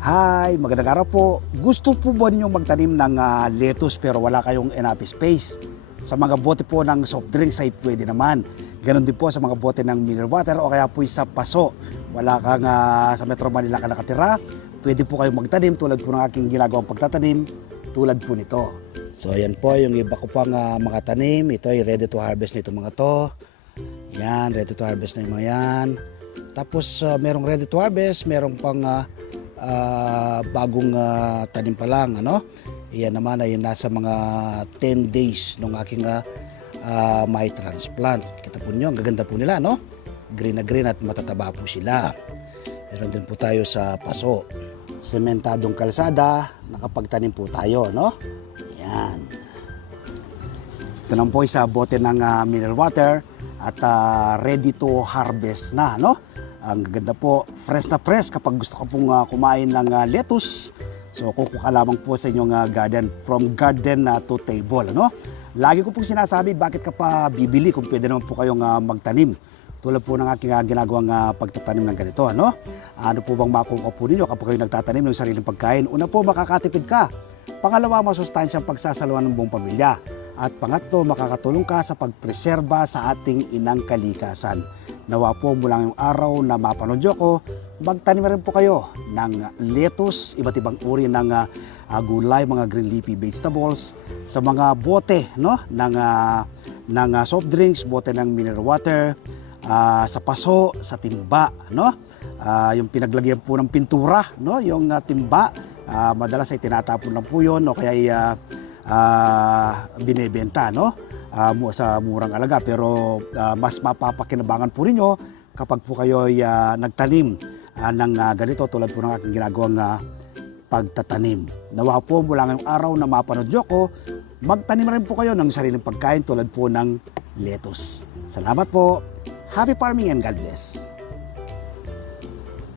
Hi, magandang araw po. Gusto po ba ninyong magtanim ng lettuce pero wala kayong enough space? Sa mga bote po ng soft drinks ay pwede naman. Ganon din po sa mga bote ng mineral water o kaya po sa paso. Wala kang sa Metro Manila ka nakatira, pwede po kayong magtanim tulad po ng aking ginagawang pagtatanim, tulad po nito. So ayan po yung iba ko pang mga tanim. Ito ay ready to harvest na itong mga to. Yan, ready to harvest na yung mga yan. Tapos merong ready to harvest, merong pang bagong tanim pa lang, ano? Iyan naman ay nasa mga 10 days ng aking may transplant. Kita po niyo, ang gaganda po nila, no? Green na green at matataba po sila. Meron din po tayo sa paso. Sementadong kalsada, nakapagtanim po tayo, no? Ayan. Ito naman po sa bote ng mineral water at ready to harvest na, no? Ang gaganda po, fresh na fresh kapag gusto ka pong kumain ng lettuce. So kukuha lamang po sa inyong garden, from garden to table. Ano? Lagi ko pong sinasabi bakit ka pa bibili kung pwede naman po kayong magtanim. Tulad po ng aking ginagawang pagtatanim ng ganito. Ano? Ano po bang makukuha po ninyo kapag kayo nagtatanim ng sariling pagkain? Una po, makakatipid ka. Pangalawa, masustansyang pagsasaluhan ng buong pamilya. At pangatlo, makakatulong ka sa pagpreserba sa ating inang kalikasan. Nawa po mula ngayong araw na mapanood ko, magtanim rin po kayo ng lettuce, iba't ibang uri ng gulay, mga green leafy vegetables, sa mga bote, no? ng soft drinks, bote ng mineral water, sa paso, sa timba, no? Yung pinaglagyan po ng pintura, no? Yung timba, madalas ay tinatapon lang po yun o kaya binebenta, no? Sa murang alaga, pero mas mapapakinabangan po ninyo kapag po kayo ay nagtanim ng ganito tulad po ng aking ginagawang pagtatanim. Nawa po mula ngayong araw na mapanood nyo ko, magtanim rin po kayo ng sariling pagkain tulad po ng lettuce. Salamat po. Happy farming and God bless.